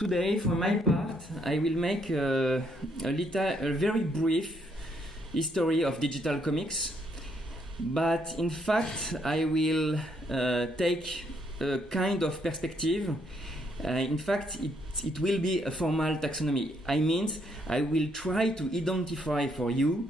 Today, for my part, I will make a very brief history of digital comics, but in fact, I will take a kind of perspective. In fact, it will be a formal taxonomy. I mean, I will try to identify for you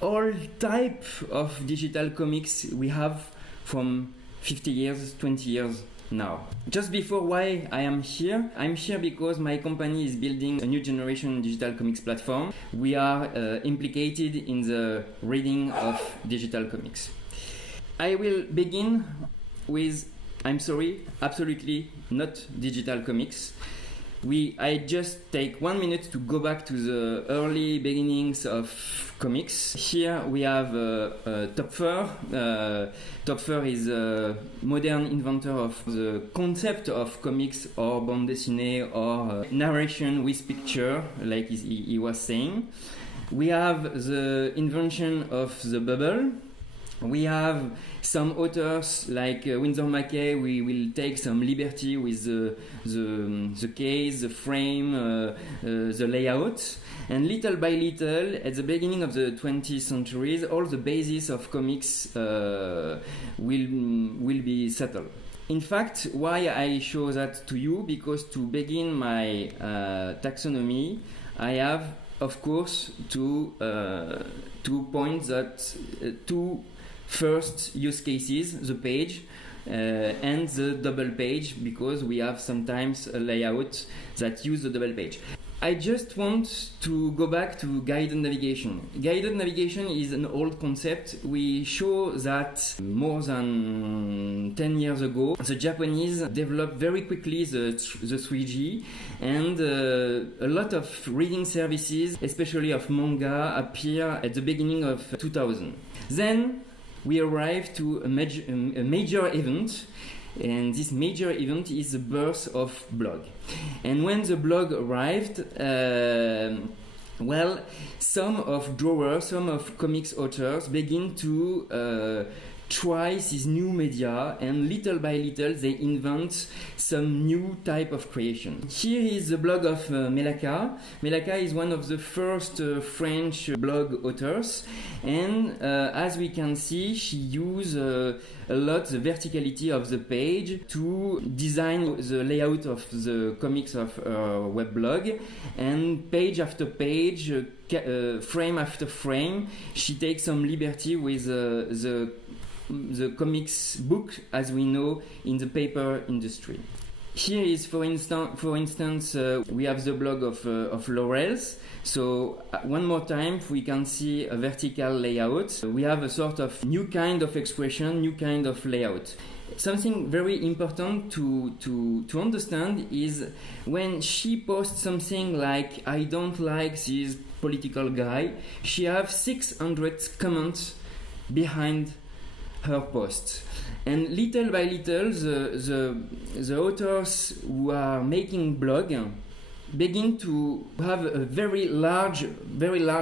all type of digital comics we have from 50 years, 20 years now. Just before why I am here, I'm here because my company is building a new generation digital comics platform. We are implicated in the reading of digital comics. I will begin with, I'm sorry, absolutely not digital comics. I just take 1 minute to go back to the early beginnings of comics. Here we have Topfer. Topfer is a modern inventor of the concept of comics or bande dessinée or narration with picture, like he was saying. We have the invention of the bubble. We have some authors like Winsor McCoy. We will take some liberty with the case, the frame, the layout. And little by little, at the beginning of the 20th century, all the basis of comics will be settled. In fact, why I show that to you? Because to begin my taxonomy, I have, of course, two points that two first use cases, the page and the double page, because we have sometimes a layout that use the double page. I just want to go back to guided navigation. Guided navigation is an old concept. We show that more than 10 years ago, the Japanese developed very quickly the 3G, and a lot of reading services, especially of manga, appear at the beginning of 2000. Then we arrived to a major event, and this major event is the birth of blog. And when the blog arrived, some of drawers, some of comics authors begin to try this new media, and little by little they invent some new type of creation. Here is the blog of Melaka. Melaka is one of the first French blog authors, and as we can see, she used a lot the verticality of the page to design the layout of the comics of her web blog, and page after page, frame after frame, she takes some liberty with the comics book as we know in the paper industry. Here is, for instance, we have the blog of Laurels. So one more time, we can see a vertical layout. We have a sort of new kind of expression, new kind of layout. Something very important to understand is when she posts something like, I don't like this political guy, she has 600 comments behind her post. And little by little, the authors who are making blog begin to have a very large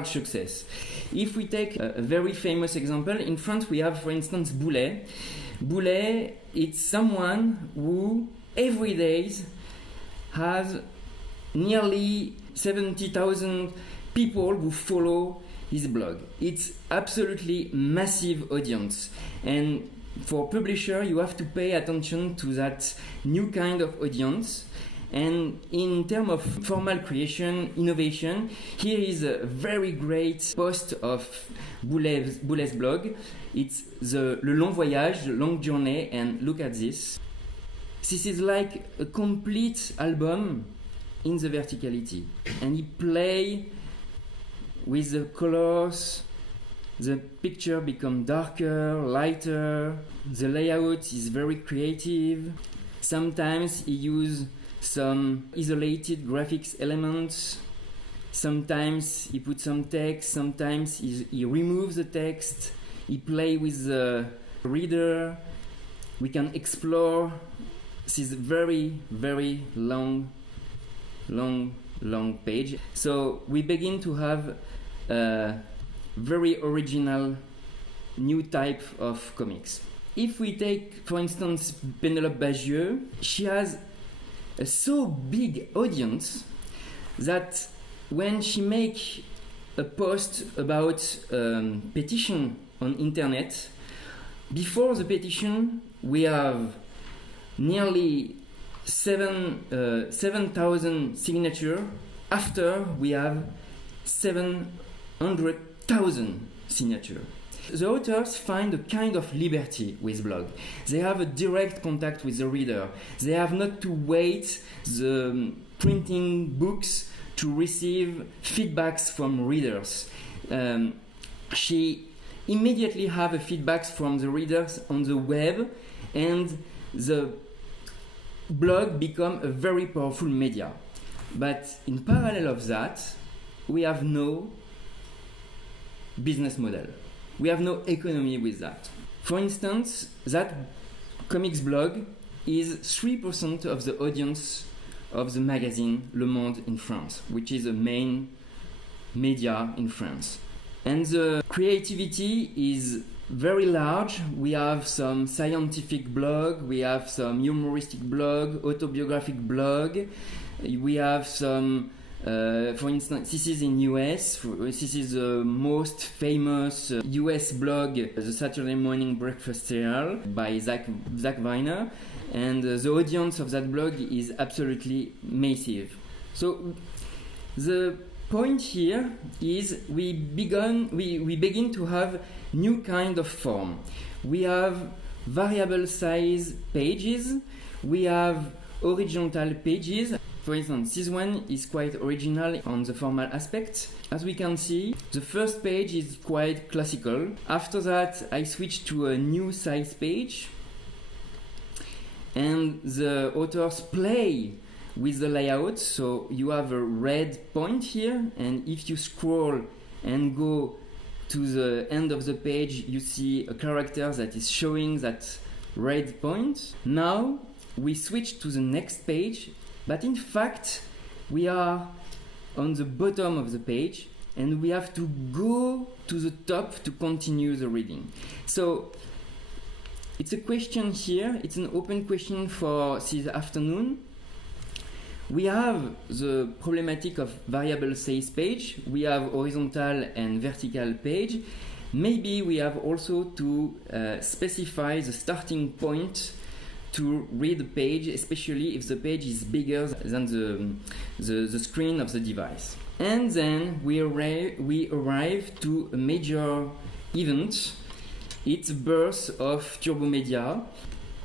success. If we take a very famous example, in France we have, for instance, Boulet. Boulet, it's someone who every day has nearly 70,000 people who follow his blog. It's absolutely massive audience, and for publisher you have to pay attention to that new kind of audience. And in terms of formal creation, innovation, here is a very great post of Boulet's blog. It's Le Long Voyage, The Long Journey, and look at this. This is like a complete album in the verticality, and he play with the colors. The picture become darker, lighter. The layout is very creative. Sometimes he use some isolated graphics elements. Sometimes he puts some text. Sometimes he removes the text. He play with the reader. We can explore this very, very long page. So we begin to have a very original new type of comics. If we take, for instance, Pénélope Bagieux, she has a so big audience that when she make a post about petition on internet, before the petition we have nearly 7,000 signatures. After we have 700,000 signatures. The authors find a kind of liberty with blog. They have a direct contact with the reader. They have not to wait the printing books to receive feedbacks from readers. She immediately have a feedbacks from the readers on the web, and the blog become a very powerful media. But in parallel of that, we have no business model. We have no economy with that. For instance, that comics blog is 3% of the audience of the magazine Le Monde in France, which is a main media in France. And the creativity is very large. We have some scientific blog, we have some humoristic blog, autobiographic blog. We have some, for instance, this is in US. This is the most famous US blog, the Saturday Morning Breakfast Cereal by Zach Weiner, and the audience of that blog is absolutely massive. So the point here is we begin to have new kind of form. We have variable size pages. We have horizontal pages. For instance, this one is quite original on the formal aspect. As we can see, the first page is quite classical. After that, I switch to a new size page, and the authors play with the layout. So you have a red point here, and if you scroll and go to the end of the page, you see a character that is showing that red point. Now we switch to the next page, but in fact we are on the bottom of the page and we have to go to the top to continue the reading. So it's a question here, it's an open question for this afternoon. We have the problematic of variable size page, we have horizontal and vertical page. Maybe we have also to specify the starting point to read the page, especially if the page is bigger than the screen of the device. And then we arrive to a major event. It's the birth of Turbomedia.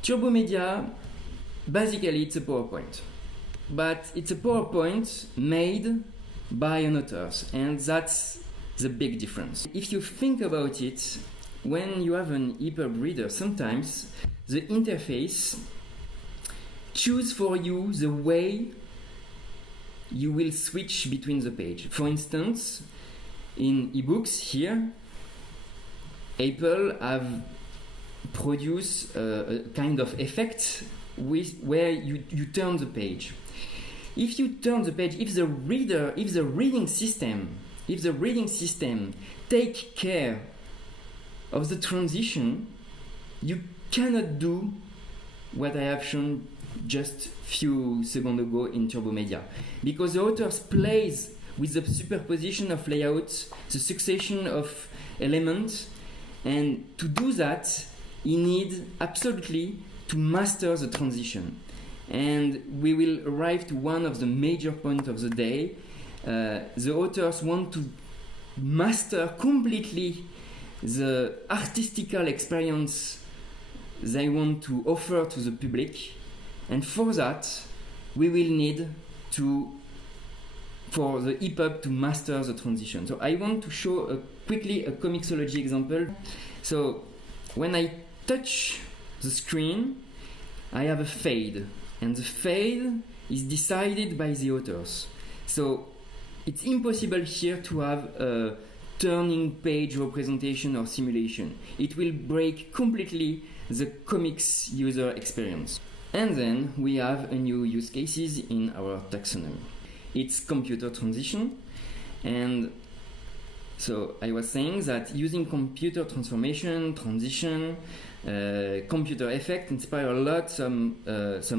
Turbomedia, basically it's a PowerPoint. But it's a PowerPoint made by an author, and that's the big difference. If you think about it, when you have an ePub reader, sometimes the interface choose for you the way you will switch between the page. For instance, in ebooks here, Apple have produced a kind of effect where you turn the page. If you turn the page, if the reading system take care of the transition, you cannot do what I have shown just few seconds ago in Turbomedia, because the authors plays with the superposition of layouts, the succession of elements, and to do that, you need absolutely to master the transition. And we will arrive to one of the major points of the day. The authors want to master completely the artistical experience they want to offer to the public, and for that we will need for the ePub to master the transition. So I want to show quickly a comicsology example. So when I touch the screen, I have a fade, and the fade is decided by the authors. So it's impossible here to have a turning page representation or simulation. It will break completely the comics user experience. And then we have a new use cases in our taxonomy. It's computer transition. And so I was saying that using computer transformation, transition, computer effect inspire a lot some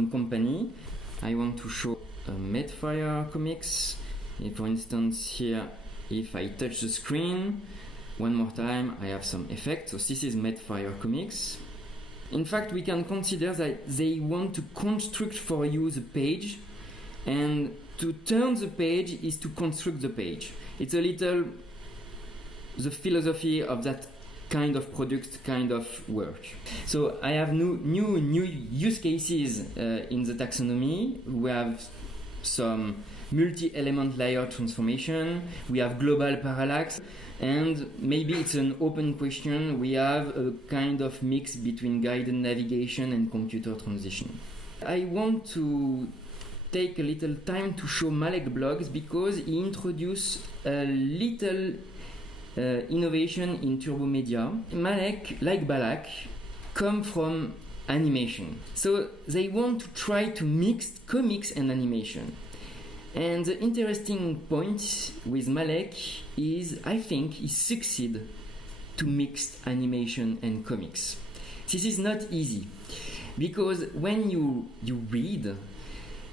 company. I want to show a Medfire comics. For instance, here, if I touch the screen, one more time, I have some effect. So this is Medfire comics. In fact, we can consider that they want to construct for you the page, and to turn the page is to construct the page. It's a little the philosophy of that kind of product, kind of work. So I have new use cases in the taxonomy. We have some multi-element layer transformation. We have global parallax. And maybe it's an open question. We have a kind of mix between guided navigation and computer transition. I want to take a little time to show Malek blogs because he introduced a little innovation in turbo media. Malek, like Balak, come from animation. So they want to try to mix comics and animation. And the interesting point with Malek is, I think, he succeeded to mix animation and comics. This is not easy, because when you read,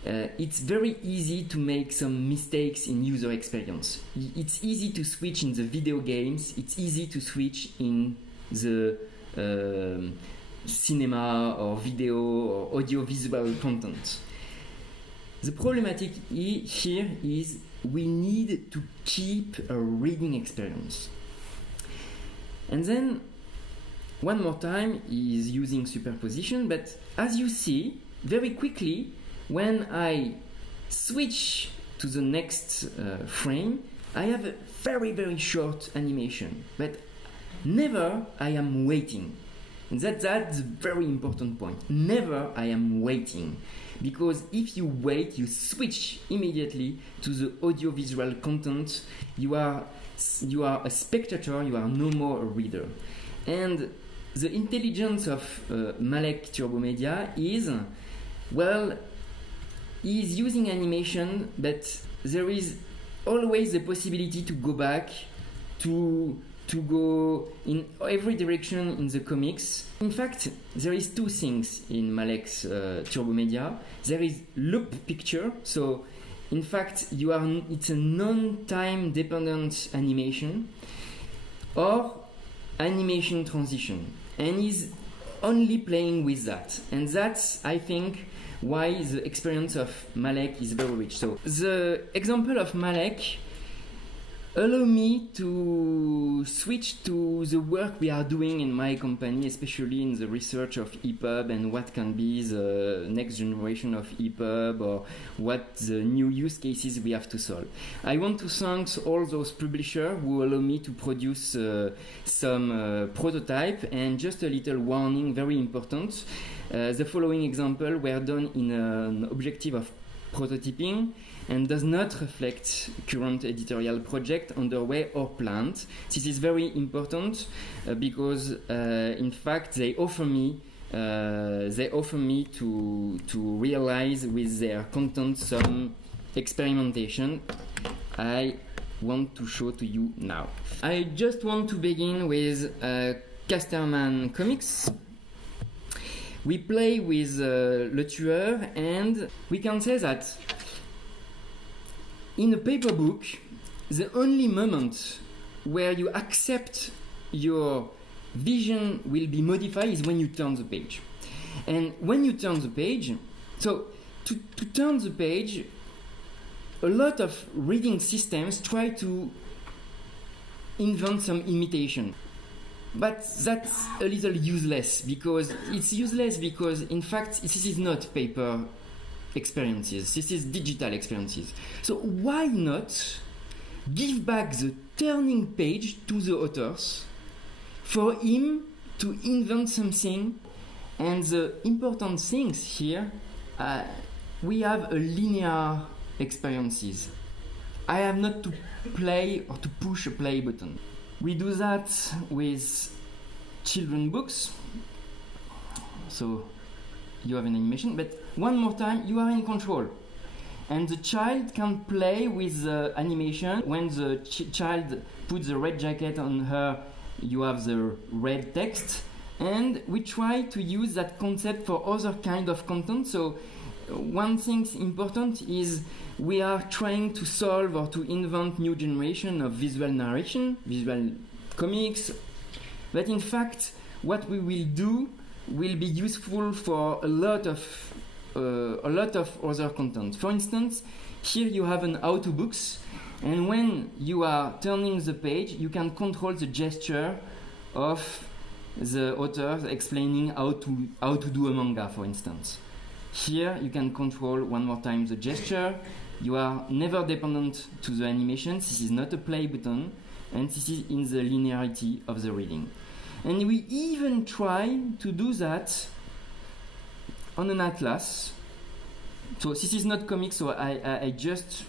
it's very easy to make some mistakes in user experience. It's easy to switch in the video games, it's easy to switch in the cinema or video or audiovisual content. The problematic here is we need to keep a reading experience. And then, one more time, is using superposition, but as you see, very quickly, when I switch to the next frame, I have a very, very short animation, but never I am waiting. And that's a very important point. Never I am waiting. Because if you wait, you switch immediately to the audiovisual content. You are a spectator, you are no more a reader. And the intelligence of Malek Turbo Media is, well, he's using animation, but there is always the possibility to go back, to go in every direction in the comics. In fact, there is two things in Malek's Turbo Media. There is loop picture, so in fact it's a non-time dependent animation, or animation transition, and he's only playing with that. And that's, I think, why the experience of Malek is very rich. So the example of Malek allow me to switch to the work we are doing in my company, especially in the research of ePub and what can be the next generation of ePub, or what the new use cases we have to solve. I want to thank all those publishers who allow me to produce some prototype. And just a little warning, very important. The following example were done in an objective of prototyping and does not reflect current editorial project underway or planned. This is very important because in fact they offer me to realize with their content some experimentation I want to show to you now. I just want to begin with Casterman Comics. We play with Le Tueur, and we can say that in a paper book, the only moment where you accept your vision will be modified is when you turn the page. And when you turn the page, so to turn the page, a lot of reading systems try to invent some imitation. But that's a little useless, because in fact this is not paper experiences, this is digital experiences. So why not give back the turning page to the authors for him to invent something? And the important things here, we have a linear experiences. I have not to play or to push a play button. We do that with children books. So you have an animation, but one more time you are in control. And the child can play with the animation. When the child puts the red jacket on her, you have the red text. And we try to use that concept for other kind of content. So one thing important is we are trying to solve or to invent new generation of visual narration, visual comics, but in fact what we will do will be useful for a lot of other content. For instance, here you have an how-to books, and when you are turning the page, you can control the gesture of the author explaining how to do a manga, for instance. Here you can control one more time the gesture. You are never dependent to the animation. This is not a play button, and this is in the linearity of the reading. And we even try to do that on an atlas. So this is not comic, so I just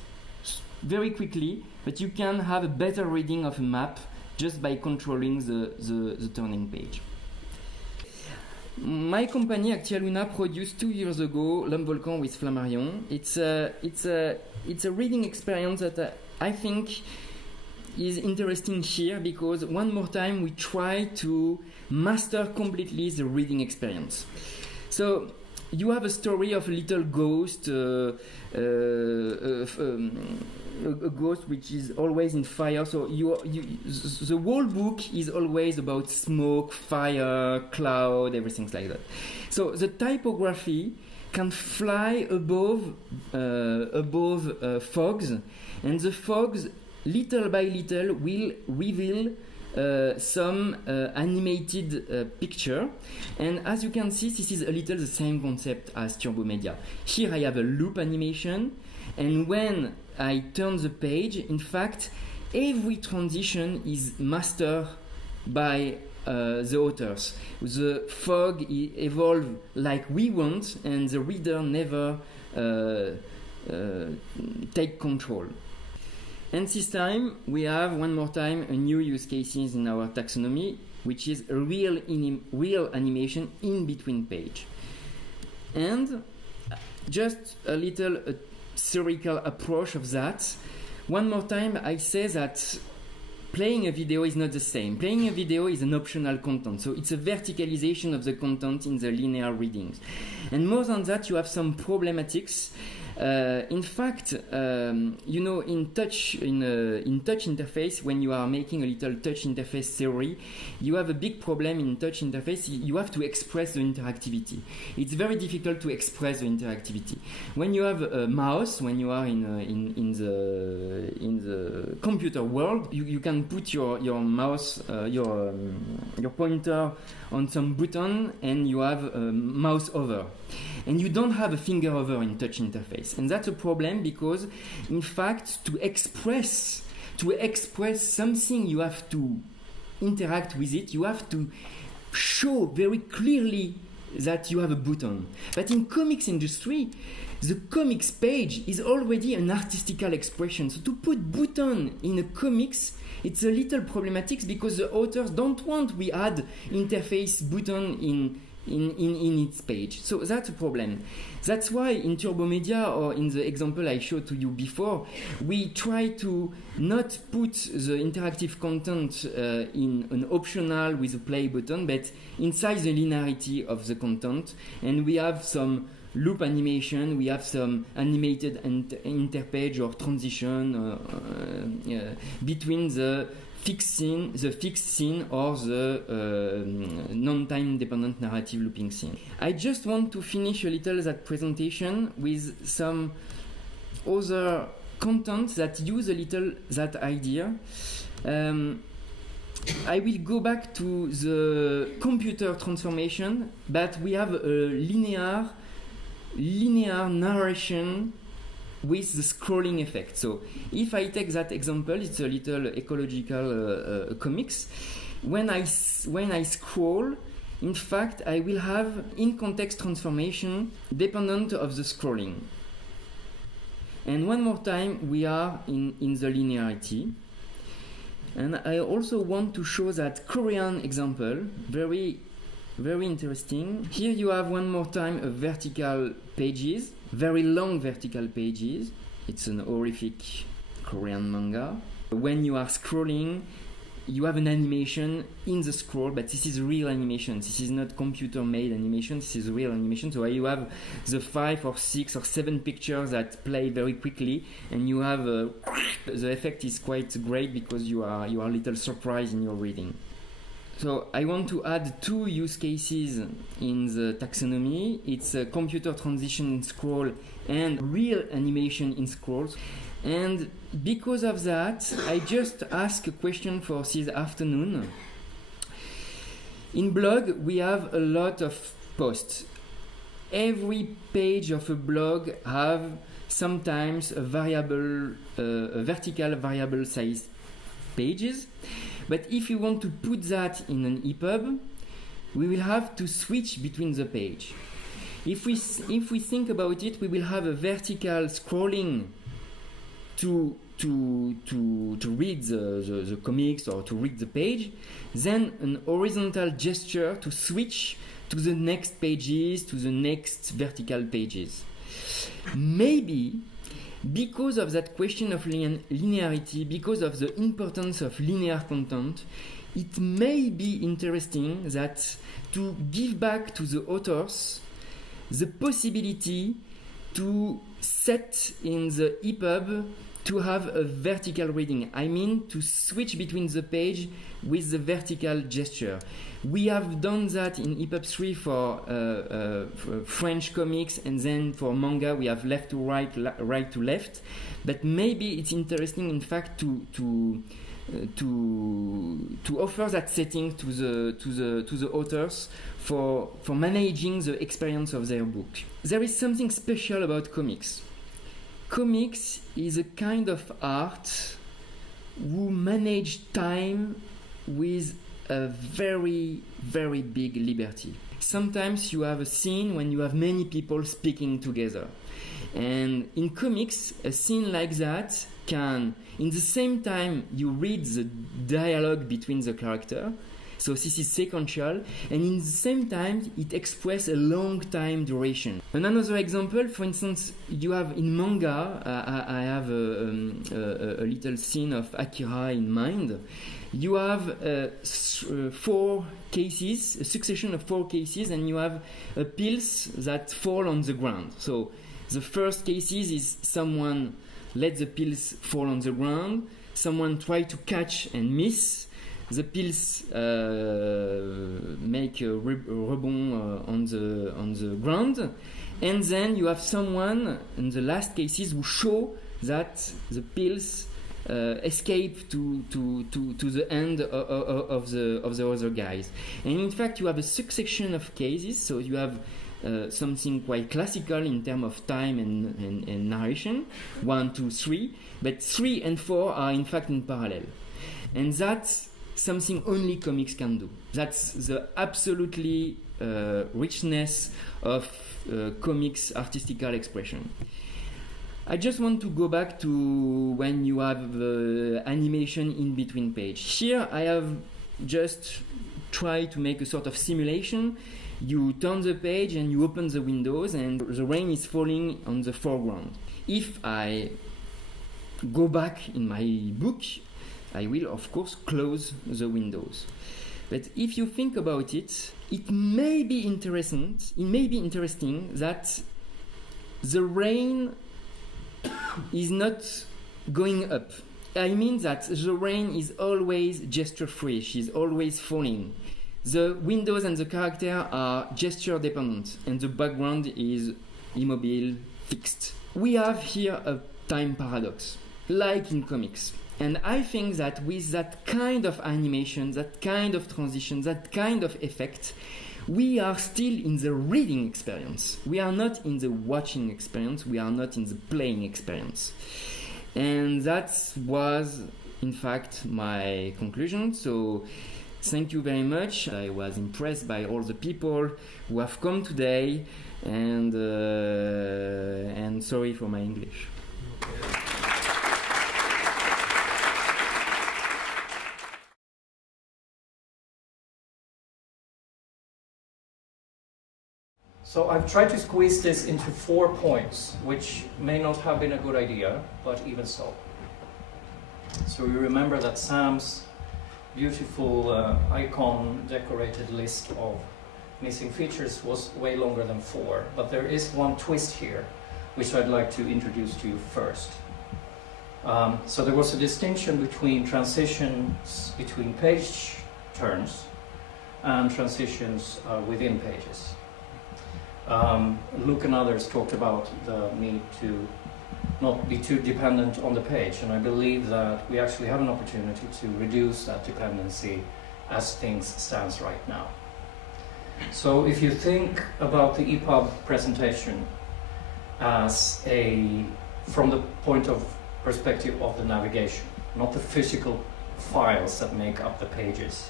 very quickly, but you can have a better reading of a map just by controlling the turning page. My company Actialuna produced 2 years ago L'Homme Volcan with Flammarion. It's a reading experience that I think is interesting here because one more time we try to master completely the reading experience. So you have a story of a little ghost, a ghost which is always in fire. So the whole book is always about smoke, fire, cloud, everything like that. So the typography can fly above fogs, and the fogs little by little will reveal some animated picture. And as you can see, this is a little the same concept as Turbo Media. Here I have a loop animation, and when I turn the page, in fact, every transition is mastered by the authors. The fog evolve like we want, and the reader never take control. And this time, we have one more time a new use cases in our taxonomy, which is a real animation in between page. And just a little theoretical approach of that. One more time, I say that playing a video is not the same. Playing a video is an optional content, so it's a verticalization of the content in the linear readings. And more than that, you have some problematics. In fact, in touch interface, when you are making a little touch interface theory, you have a big problem in touch interface. You have to express the interactivity. It's very difficult to express the interactivity. When you have a mouse, when you are in the computer world, you can put your mouse, your pointer on some button, and you have a mouse over. And you don't have a finger over in touch interface. And that's a problem because, in fact, to express something, you have to interact with it. You have to show very clearly that you have a button. But in comics industry, the comics page is already an artistical expression. So to put button in a comics, it's a little problematic because the authors don't want we add interface button in its page. So that's a problem. That's why in Turbo Media, or in the example I showed to you before, we try to not put the interactive content in an optional with a play button, but inside the linearity of the content. And we have some loop animation, we have some animated interpage or transition between the fixed scene or the non-time dependent narrative looping scene. I just want to finish a little that presentation with some other content that use a little that idea. I will go back to the computer transformation, but we have a linear narration with the scrolling effect. So if I take that example, it's a little ecological comics. When I scroll, in fact, I will have in-context transformation dependent of the scrolling. And one more time, we are in the linearity. And I also want to show that Korean example, very, very interesting. Here you have one more time a vertical pages, very long vertical pages. It's an horrific Korean manga. When you are scrolling, you have an animation in the scroll, but this is real animation. This is not computer-made animation. This is real animation. So you have the 5 or 6 or 7 pictures that play very quickly, and you have the effect is quite great because you are a little surprised in your reading. So I want to add 2 use cases in the taxonomy. It's a computer transition in scroll and real animation in scrolls. And because of that, I just asked a question for this afternoon. In blog, we have a lot of posts. Every page of a blog have sometimes a vertical variable size pages. But if you want to put that in an ePub, we will have to switch between the page. If we think about it, we will have a vertical scrolling to read the comics or to read the page, then an horizontal gesture to switch to the next pages, to the next vertical pages. Maybe because of that question of linearity, because of the importance of linear content, it may be interesting that to give back to the authors the possibility to set in the ePub to have a vertical reading. I mean to switch between the page with the vertical gesture. We have done that in ePub 3 for French comics, and then for manga we have left to right, right to left. But maybe it's interesting, in fact, to offer that setting to the authors for managing the experience of their book. There is something special about comics. Comics is a kind of art who manage time with a very, very big liberty. Sometimes you have a scene when you have many people speaking together. And in comics, a scene like that can, in the same time, you read the dialogue between the character. So this is sequential, and in the same time, it expresses a long time duration. Another example, for instance, you have in manga, I have a little scene of Akira in mind. You have 4 cases, a succession of 4 cases, and you have pills that fall on the ground. So the first cases is someone let the pills fall on the ground, someone try to catch and miss, the pills make a rebond on the ground, and then you have someone in the last cases who show that the pills escape to the end of the other guys. And in fact, you have a succession of cases, so you have something quite classical in terms of time and narration, 1, 2, 3, but 3 and 4 are in fact in parallel. And that's something only comics can do. That's the absolutely richness of comics artistical expression. I just want to go back to when you have animation in between page. Here I have just tried to make a sort of simulation. You turn the page and you open the windows and the rain is falling on the foreground. If I go back in my book, I will of course close the windows. But if you think about it, it may be interesting that the rain is not going up. I mean that the rain is always gesture free, she's always falling. The windows and the character are gesture dependent, and the background is immobile, fixed. We have here a time paradox, like in comics. And I think that with that kind of animation, that kind of transition, that kind of effect, we are still in the reading experience. We are not in the watching experience. We are not in the playing experience. And that was, in fact, my conclusion. So thank you very much. I was impressed by all the people who have come today, and sorry for my English. So I've tried to squeeze this into 4 points, which may not have been a good idea, but even so. So you remember that Sam's beautiful icon decorated list of missing features was way longer than 4, but there is one twist here which I'd like to introduce to you first. So there was a distinction between transitions between page turns and transitions within pages. Luke and others talked about the need to not be too dependent on the page, and I believe that we actually have an opportunity to reduce that dependency as things stands right now. So if you think about the ePub presentation as from the point of perspective of the navigation, not the physical files that make up the pages,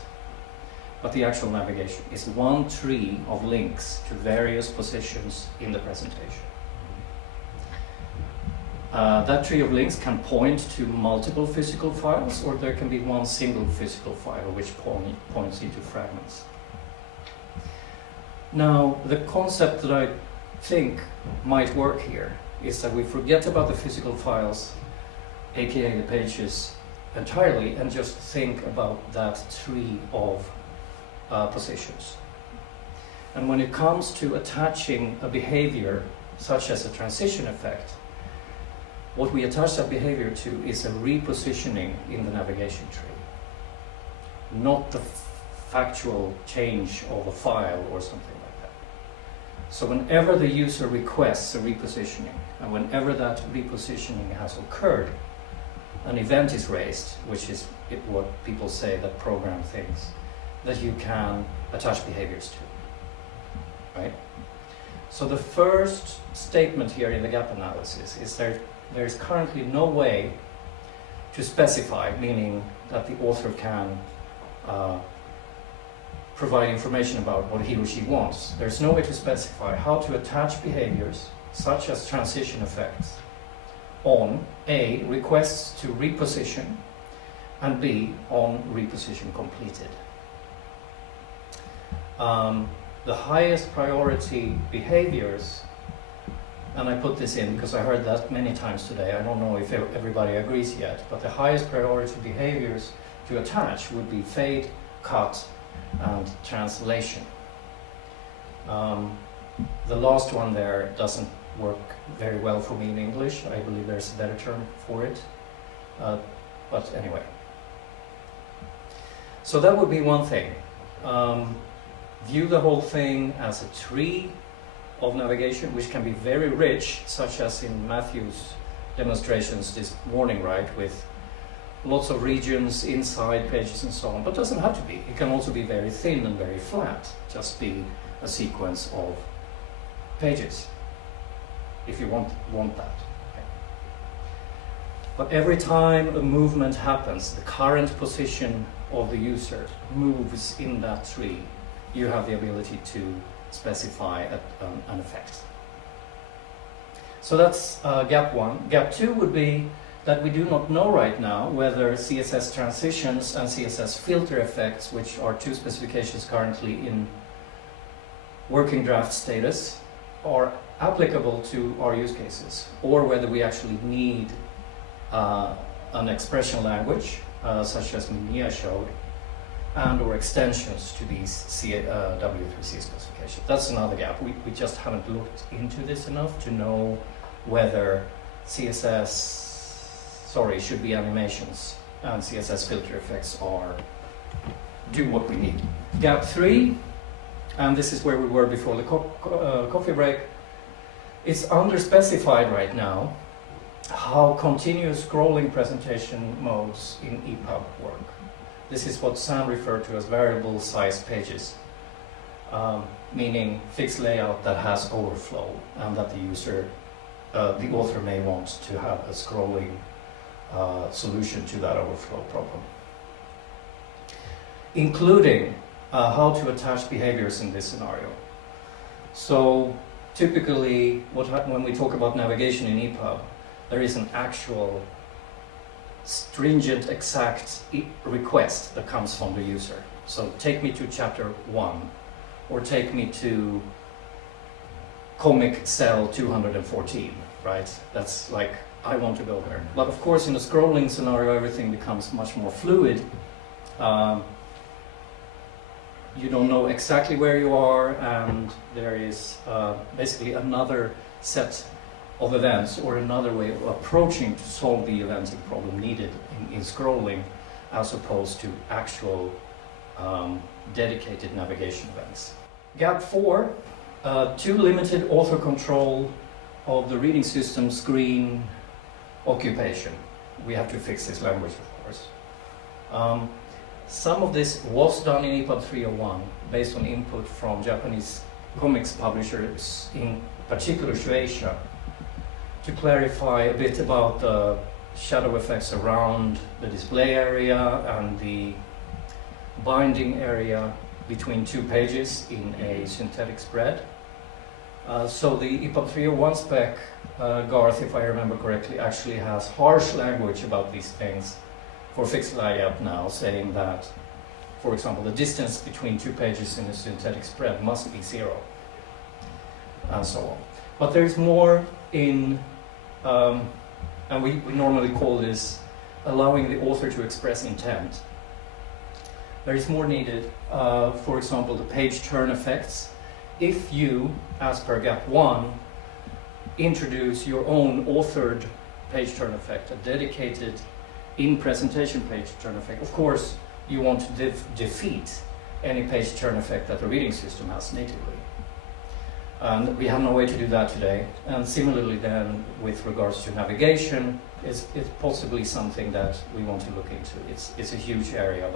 but the actual navigation is one tree of links to various positions in the presentation. That tree of links can point to multiple physical files, or there can be one single physical file which points into fragments. Now, the concept that I think might work here is that we forget about the physical files, aka the pages, entirely, and just think about that tree of positions. And when it comes to attaching a behavior, such as a transition effect, what we attach that behavior to is a repositioning in the navigation tree, not the factual change of a file or something like that. So whenever the user requests a repositioning, and whenever that repositioning has occurred, an event is raised, which is what people say that program things, that you can attach behaviors to, right? So the first statement here in the gap analysis is there is currently no way to specify, meaning that the author can provide information about what he or she wants. There's no way to specify how to attach behaviors, such as transition effects, on A, requests to reposition, and B, on reposition completed. The highest priority behaviors, and I put this in because I heard that many times today, I don't know if everybody agrees yet, but the highest priority behaviors to attach would be fade, cut, and translation. The last one there doesn't work very well for me in English. I believe there's a better term for it. But anyway. So that would be one thing. View the whole thing as a tree of navigation, which can be very rich, such as in Matthieu's demonstrations this morning, right, with lots of regions inside pages and so on, but doesn't have to be. It can also be very thin and very flat, just be a sequence of pages, if you want that. Okay. But every time a movement happens, the current position of the user moves in that tree, you have the ability to specify an effect. So that's gap 1. Gap 2 would be that we do not know right now whether CSS transitions and CSS filter effects, which are 2 specifications currently in working draft status, are applicable to our use cases, or whether we actually need an expression language, such as Manga showed, and or extensions to these W3C specifications. That's another gap. We just haven't looked into this enough to know whether should be animations and CSS filter effects do what we need. Gap 3, and this is where we were before the coffee break, it's underspecified right now how continuous scrolling presentation modes in ePub work. This is what Sam referred to as variable size pages, meaning fixed layout that has overflow, and that the author may want to have a scrolling solution to that overflow problem, including how to attach behaviors in this scenario. So typically, when we talk about navigation in ePub, there is an actual stringent, exact request that comes from the user. So take me to chapter 1, or take me to comic cell 214, right? That's like, I want to go there. But of course, in a scrolling scenario, everything becomes much more fluid, You don't know exactly where you are, and there is basically another set of events or another way of approaching to solve the eventing problem needed in scrolling, as opposed to actual dedicated navigation events. Gap 4, too limited author control of the reading system screen occupation. We have to fix this language, of course. Some of this was done in ePub 301 based on input from Japanese comics publishers, in particular Shueisha, to clarify a bit about the shadow effects around the display area and the binding area between two pages in a synthetic spread. So the ePub 301 spec, Garth, if I remember correctly, actually has harsh language about these things for fixed layout now, saying that, for example, the distance between two pages in a synthetic spread must be 0, and so on. But there's more in, and we normally call this allowing the author to express intent. There is more needed, for example, the page turn effects. If you, as per Gap 1, introduce your own authored page turn effect, a dedicated in-presentation page turn effect, of course, you want to defeat any page turn effect that the reading system has natively. And we have no way to do that today. And similarly then, with regards to navigation, it's possibly something that we want to look into. It's a huge area,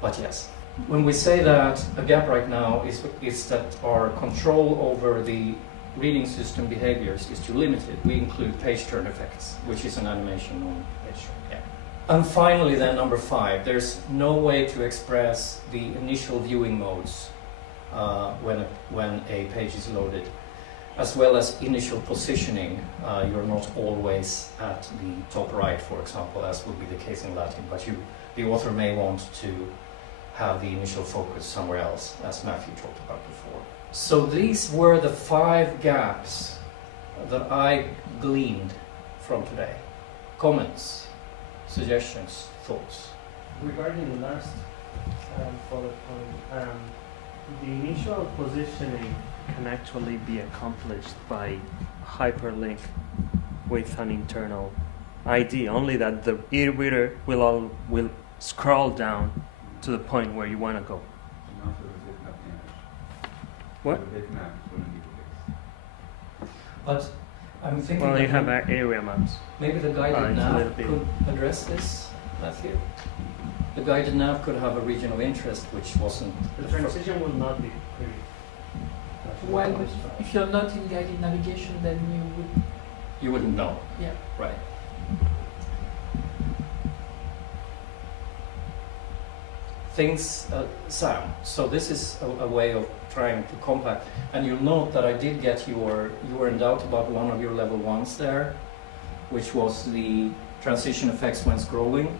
but yes. When we say that a gap right now is that our control over the reading system behaviors is too limited, we include page turn effects, which is an animation on page turn. Yeah. And finally then, number 5, there's no way to express the initial viewing modes when a page is loaded, as well as initial positioning. You're not always at the top right, for example, as would be the case in Latin, but the author may want to have the initial focus somewhere else, as Matthieu talked about before. So these were the 5 gaps that I gleaned from today. Comments, suggestions, thoughts? Regarding the last bullet point, the initial positioning can actually be accomplished by hyperlink with an internal ID, only that the e-reader will scroll down to the point where you want to go. What? But I'm thinking. Well, you have area maps. Maybe the guided nav could address this, Matthieu. The guided nav could have a region of interest which wasn't. The transition will not be pretty. Well, if you're not in guided navigation, then you wouldn't know. Yeah. Right. Things sound. So this is a way of trying to compact. And you'll note that I did get you were in doubt about one of your level 1s there, which was the transition effects when scrolling.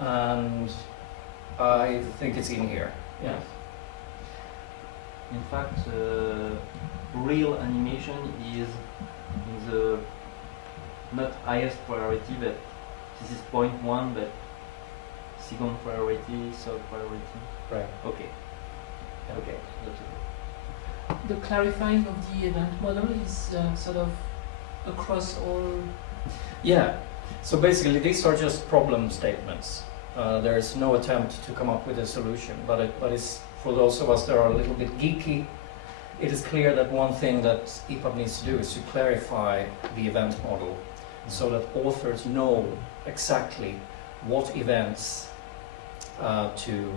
And I think it's in here. Yeah. In fact, real animation is in the not highest priority, but this is point 1, but second priority, third priority. Right. Okay. Okay. That's okay. the clarifying of the event model is sort of across all. Yeah. So basically, these are just problem statements. There is no attempt to come up with a solution, but it's for those of us that are a little bit geeky. It is clear that one thing that ePub needs to do is to clarify the event model, so that authors know exactly what events to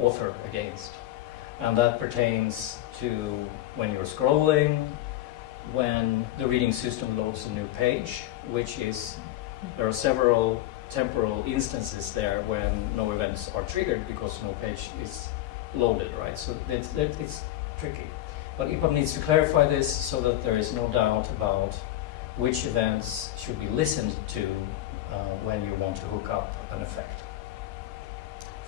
author against. And that pertains to when you're scrolling, when the reading system loads a new page, which is, there are several temporal instances there when no events are triggered because no page is loaded, right? So it's tricky. But ePub needs to clarify this so that there is no doubt about which events should be listened to when you want to hook up an effect.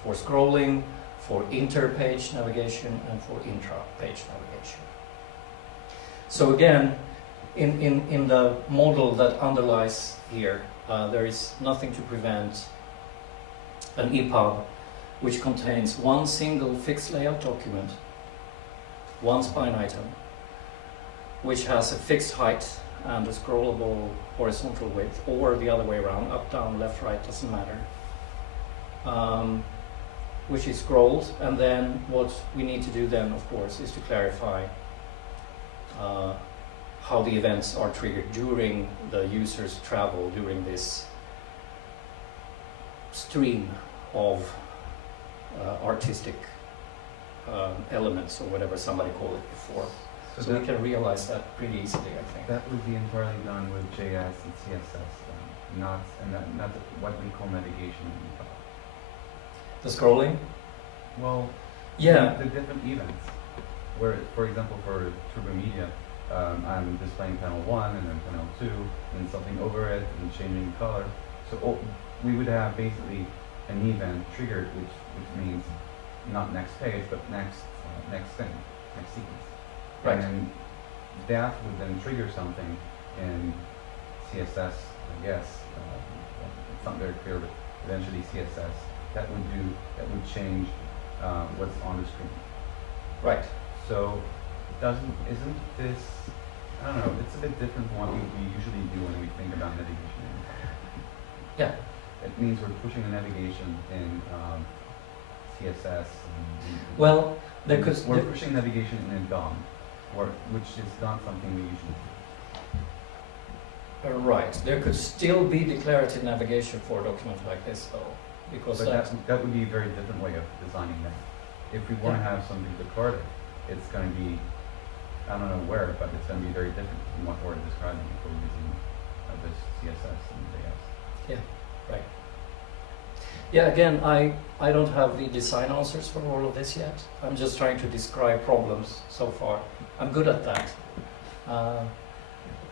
For scrolling, for inter-page navigation, and for intra-page navigation. So again, in the model that underlies here, there is nothing to prevent an ePub, which contains one single fixed layout document, one spine item, which has a fixed height and a scrollable horizontal width, or the other way around, up, down, left, right, doesn't matter, which is scrolled. And then what we need to do then, of course, is to clarify how the events are triggered during the user's travel during this stream of artistic elements, or whatever somebody called it before. So we can realize that pretty easily, I think. That would be entirely done with JS and CSS, not what we call navigation in ePub. The scrolling? Well, yeah. The different events. Where, for example, for Turbo Media, I'm displaying panel 1 and then panel 2, and something over it and changing color. So we would have basically an event triggered, which means not next page, but next thing, next sequence. Right. And that would then trigger something in CSS, I guess. It's not very clear, but eventually CSS that would change what's on the screen. Right. So isn't this, I don't know, it's a bit different from what we usually do when we think about navigation. Yeah. It means we're pushing the navigation in CSS. Well, we're pushing navigation in DOM, which is not something we usually do. Right. There could still be declarative navigation for a document like this, though, because that would be a very different way of designing that. If we want to have something declarative, it's going to be, I don't know where, but it's going to be very different from what we're describing if we're using this CSS and JS. Yeah, right. Yeah, again, I don't have the design answers for all of this yet. I'm just trying to describe problems so far. I'm good at that,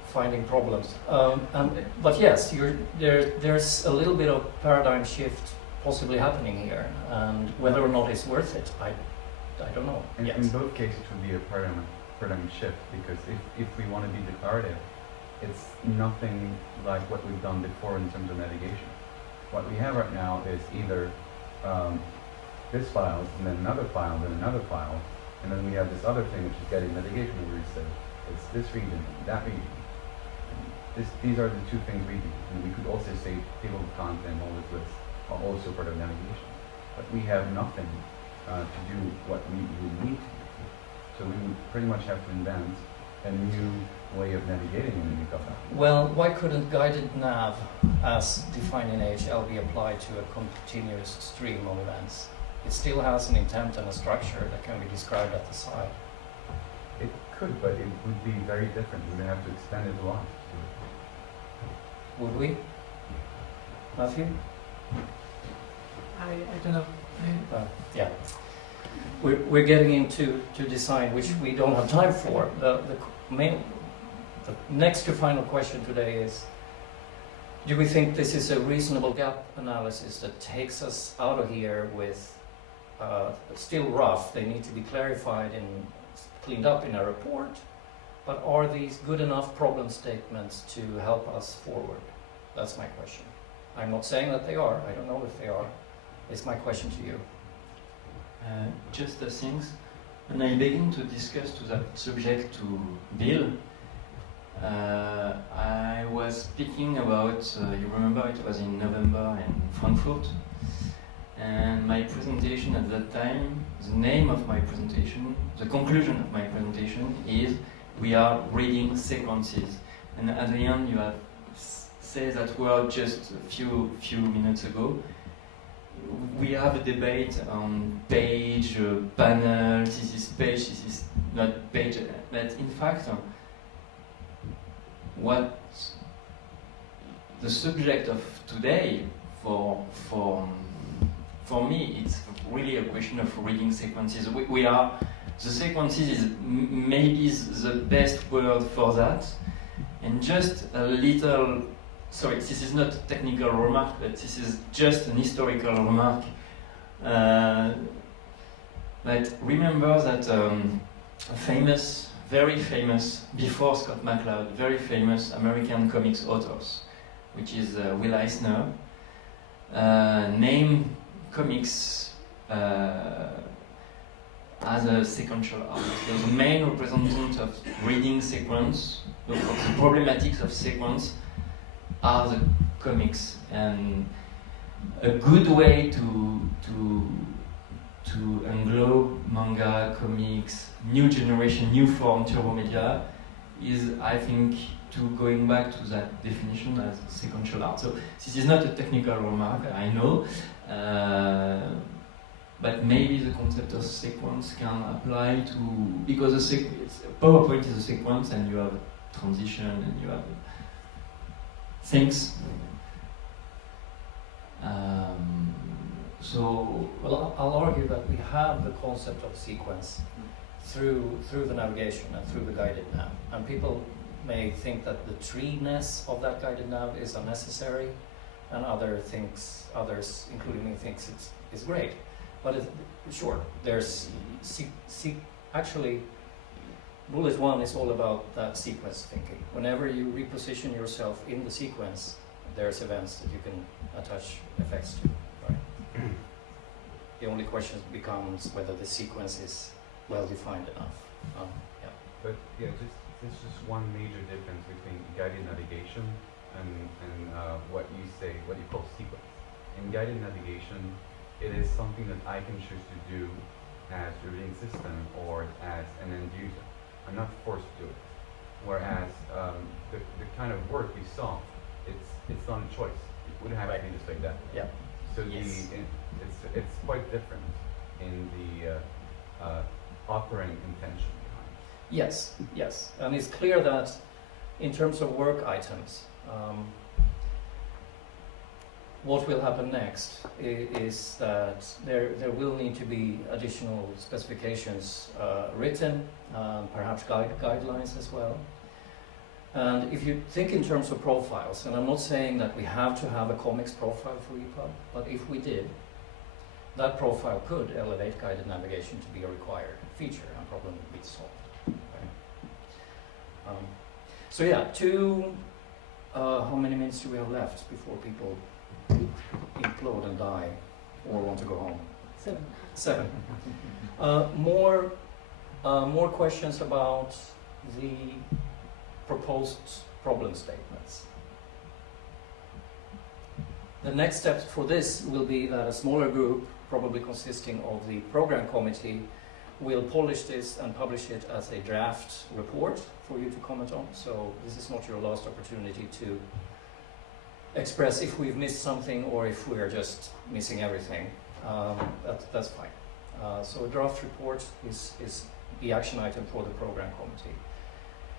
finding problems. But yes, there's a little bit of paradigm shift possibly happening here, and whether or not it's worth it, I don't know. In both cases, it would be a paradigm shift, because if we want to be declarative, it's nothing like what we've done before in terms of navigation. What we have right now is either this file, and then another file, then another file, and then we have this other thing which is getting navigation, where we say it's this region, that region. These are the two things we do. And we could also say table of content, all this list, are also part of navigation. But we have nothing to do what we need to do. So we would pretty much have to invent a new way of navigating in the ePub. Well, why couldn't guided nav, as defined in HL, be applied to a continuous stream of events? It still has an intent and a structure that can be described at the side. It could, but it would be very different. We would have to extend it a lot. Would we? Matthieu? I don't know. Yeah. We're getting into design, which we don't have time for. The next to final question today is, do we think this is a reasonable gap analysis that takes us out of here with still rough, they need to be clarified and cleaned up in a report, but are these good enough problem statements to help us forward? That's my question. I'm not saying that they are, I don't know if they are. It's my question to you. Just the things, when I begin to discuss to that subject to Bill, I was speaking about, you remember it was in November in Frankfurt, and my presentation at that time, the name of my presentation, the conclusion of my presentation is, we are reading sequences. And at the end you have said that word just a few minutes ago. We have a debate on page, panel, this is page, this is not page, but in fact, what the subject of today for me, it's really a question of reading sequences. We are, the sequences is maybe the best word for that, and just a little. Sorry, this is not a technical remark, but this is just an historical remark. But remember that very famous, before Scott McCloud, very famous American comics authors, which is Will Eisner, named comics as a sequential art. So the main representative of reading sequence, of the problematics of sequence, are the comics, and a good way to englobe manga, comics, new generation, new form, turbo media, is, I think, to going back to that definition as sequential art. So this is not a technical remark, I know, but maybe the concept of sequence can apply to, because PowerPoint is a sequence, and you have transition, and you have things. Well, I'll argue that we have the concept of sequence through the navigation and through the guided nav, and people may think that the tree-ness of that guided nav is unnecessary, and others, including me, thinks it's great. But sure, there's actually, bullet one is all about that sequence thinking. Whenever you reposition yourself in the sequence, there's events that you can attach effects to, right? The only question becomes whether the sequence is well defined enough. Yeah. But yeah, there's just one major difference between guided navigation and what you call sequence. In guided navigation, it is something that I can choose to do as a reading system or as an end user. I'm not forced to do it. Whereas the kind of work we saw, it's not a choice. It wouldn't have to be just like that. Yeah. So Yes. it's quite different in the operating intention behind it. Yes, and it's clear that in terms of work items, what will happen next is that there will need to be additional specifications written, perhaps guidelines as well. And if you think in terms of profiles, and I'm not saying that we have to have a comics profile for ePub, but if we did, that profile could elevate guided navigation to be a required feature, and problem would be solved. Right? So yeah, how many minutes do we have left before people implode and die or want to go home? 7. More questions about the proposed problem statements. The next step for this will be that a smaller group, probably consisting of the program committee, will polish this and publish it as a draft report for you to comment on. So this is not your last opportunity to express if we've missed something or if we're just missing everything. That's fine. So a draft report is the action item for the program committee.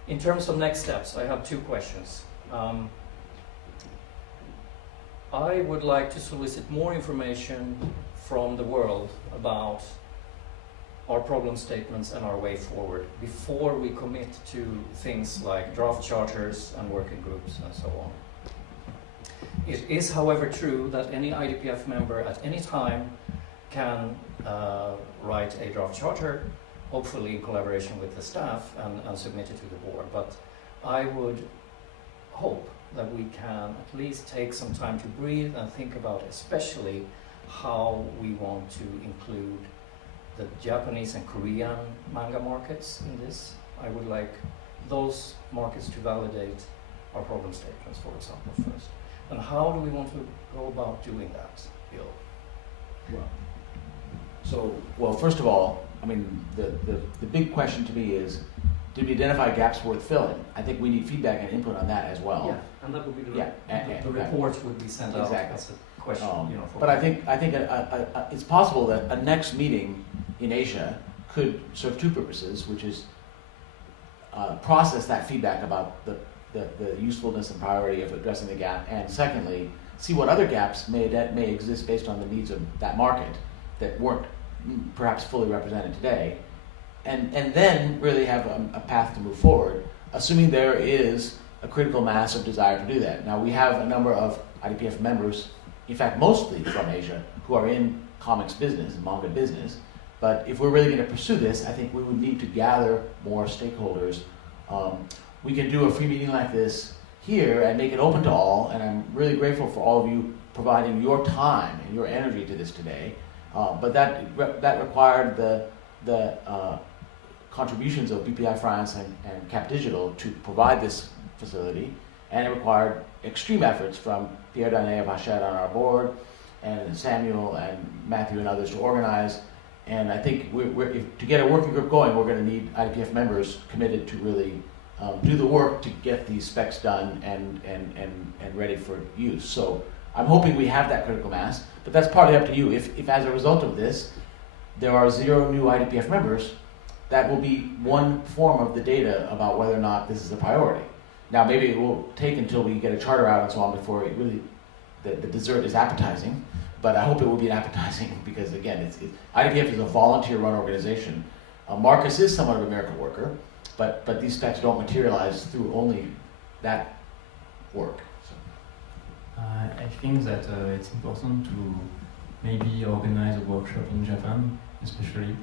In terms of next steps, I have 2 questions. I would like to solicit more information from the world about our problem statements and our way forward before we commit to things like draft charters and working groups and so on. It is, however, true that any IDPF member at any time can write a draft charter, hopefully in collaboration with the staff, and submit it to the board. But I would hope that we can at least take some time to breathe and think about especially how we want to include the Japanese and Korean manga markets in this. I would like those markets to validate our problem statements, for example, first. And how do we want to go about doing that, Bill? Well, first of all, I mean, the big question to me is, did we identify gaps worth filling? I think we need feedback and input on that as well. Yeah, and that would be the, Yeah, the report would be sent out Exactly. as a question. For But I think it's possible that a next meeting in Asia could serve 2 purposes, which is process that feedback about the usefulness and priority of addressing the gap, and secondly, see what other gaps may exist based on the needs of that market that weren't perhaps fully represented today, and then really have a path to move forward, assuming there is a critical mass of desire to do that. Now, we have a number of IDPF members, in fact mostly from Asia, who are in comics business, manga business, but if we're really going to pursue this, I think we would need to gather more stakeholders. We can do a free meeting like this here and make it open to all. And I'm really grateful for all of you providing your time and your energy to this today. But that required the contributions of BPI France and Cap Digital to provide this facility, and it required extreme efforts from Pierre Danet of Hachette on our board, and Samuel and Matthieu and others to organize. And I think to get a working group going, we're going to need IDPF members committed to really do the work to get these specs done and ready for use. So I'm hoping we have that critical mass, but that's partly up to you. If as a result of this, there are 0 new IDPF members, that will be one form of the data about whether or not this is a priority. Now, maybe it will take until we get a charter out and so on before it really, the dessert is appetizing, but I hope it will be appetizing because, again, IDPF is a volunteer-run organization. Markus is somewhat of a miracle worker, but these specs don't materialize through only that work. So. I think that it's important to maybe organize a workshop in Japan, especially.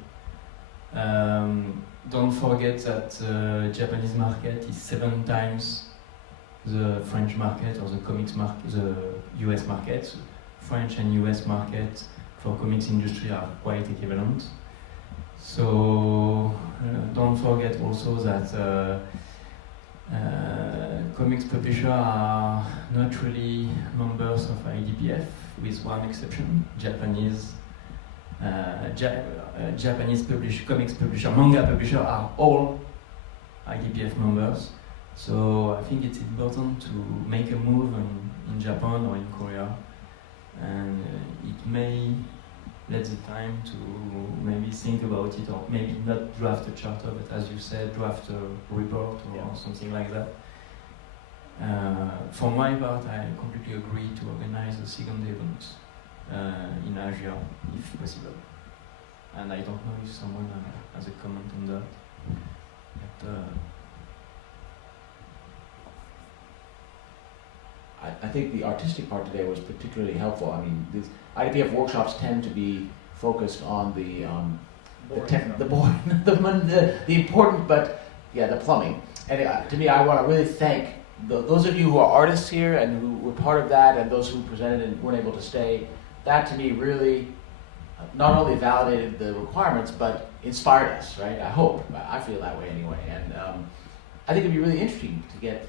Don't forget that the Japanese market is 7 times the French market or the comics market, the US market. French and US market for comics industry are quite equivalent. So don't forget also that comics publishers are not really members of IDPF, with one exception: Japanese comics publisher, manga publisher are all IDPF members. So I think it's important to make a move in Japan or in Korea, and it may let the time to maybe think about it, or maybe not draft a charter, but as you said, draft a report or something like that. For my part, I completely agree to organize a second event in Asia, if possible. And I don't know if someone has a comment on that. But, I think the artistic part today was particularly helpful. I mean, these IDPF workshops tend to be focused on the important, but yeah, the plumbing. And to me, I want to really thank those of you who are artists here and who were part of that, and those who presented and weren't able to stay. That to me really not only validated the requirements, but inspired us, right? I hope. I feel that way anyway. And I think it'd be really interesting to get,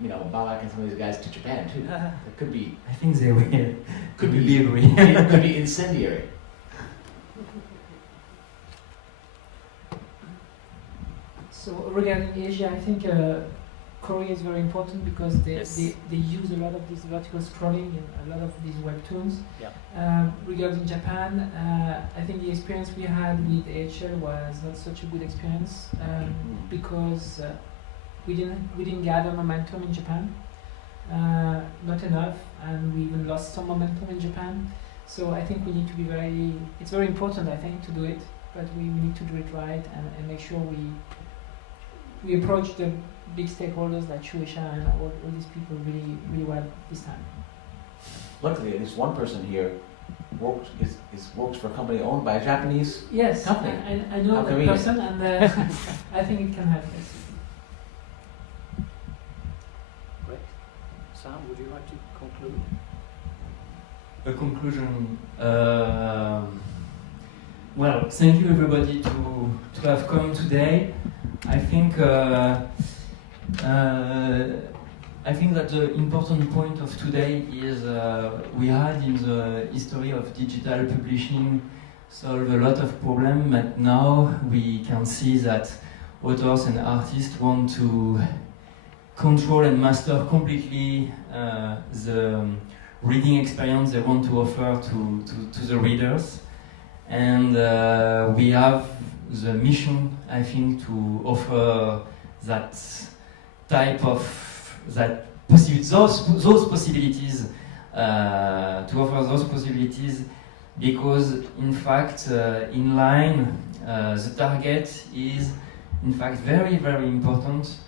Balak and some of these guys to Japan too. It could be. I think they will. Could be incendiary. So regarding Asia, I think Korea is very important because they use a lot of this vertical scrolling and a lot of these webtoons. Yeah. Regarding Japan, I think the experience we had with AHL was not such a good experience because we didn't gather momentum in Japan, not enough, and we even lost some momentum in Japan. So I think we need to be it's very important, I think, to do it, but we need to do it right and make sure we approach the big stakeholders like Shueisha and all these people really well this time. Luckily, at least one person here works for a company owned by a Japanese company. I know that person, and I think it can help us. Great. Sam, would you like to conclude? A conclusion. Well, thank you everybody to have come today. I think that the important point of today is we had in the history of digital publishing solved a lot of problems, but now we can see that authors and artists want to control and master completely the reading experience they want to offer to the readers. And we have the mission, I think, to offer that type of those possibilities, because in fact in line the target is in fact very, very important.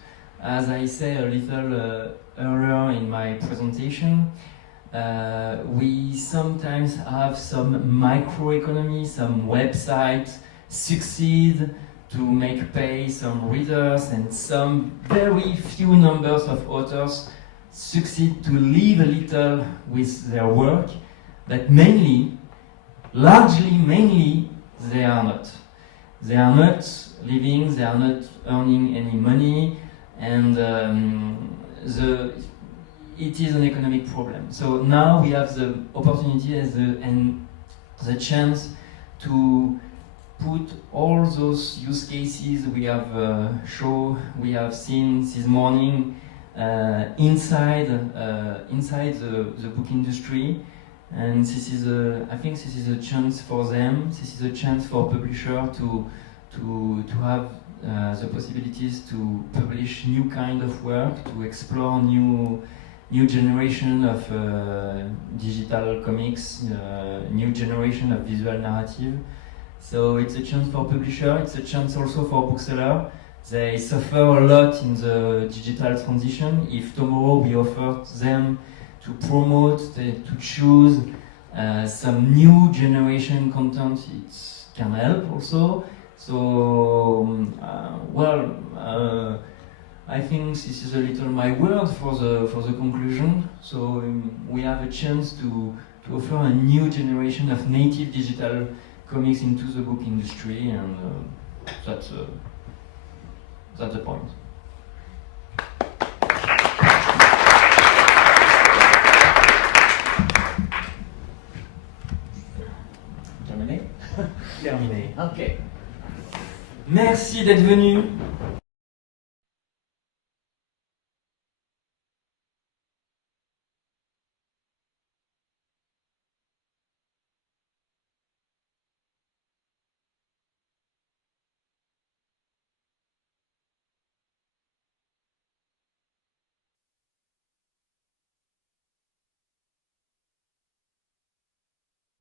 As I said a little earlier in my presentation, we sometimes have some microeconomy, some websites succeed to make pay some readers, and some very few numbers of authors succeed to live a little with their work, but mainly, largely, mainly, they are not. They are not living, they are not earning any money, and it is an economic problem. So now we have the opportunity and the chance to put all those use cases we have seen this morning inside the book industry, and this is I think this is a chance for them. This is a chance for publisher to have the possibilities to publish new kind of work, to explore new generation of digital comics, new generation of visual narrative. So it's a chance for publisher, it's a chance also for bookseller. They suffer a lot in the digital transition. If tomorrow we offer them to promote, to choose some new generation content, it can help also. So, I think this is a little my word for the conclusion. So we have a chance to offer a new generation of native digital comics into the book industry, and that's the point. Terminé? Terminé. Ok. Merci d'être venu.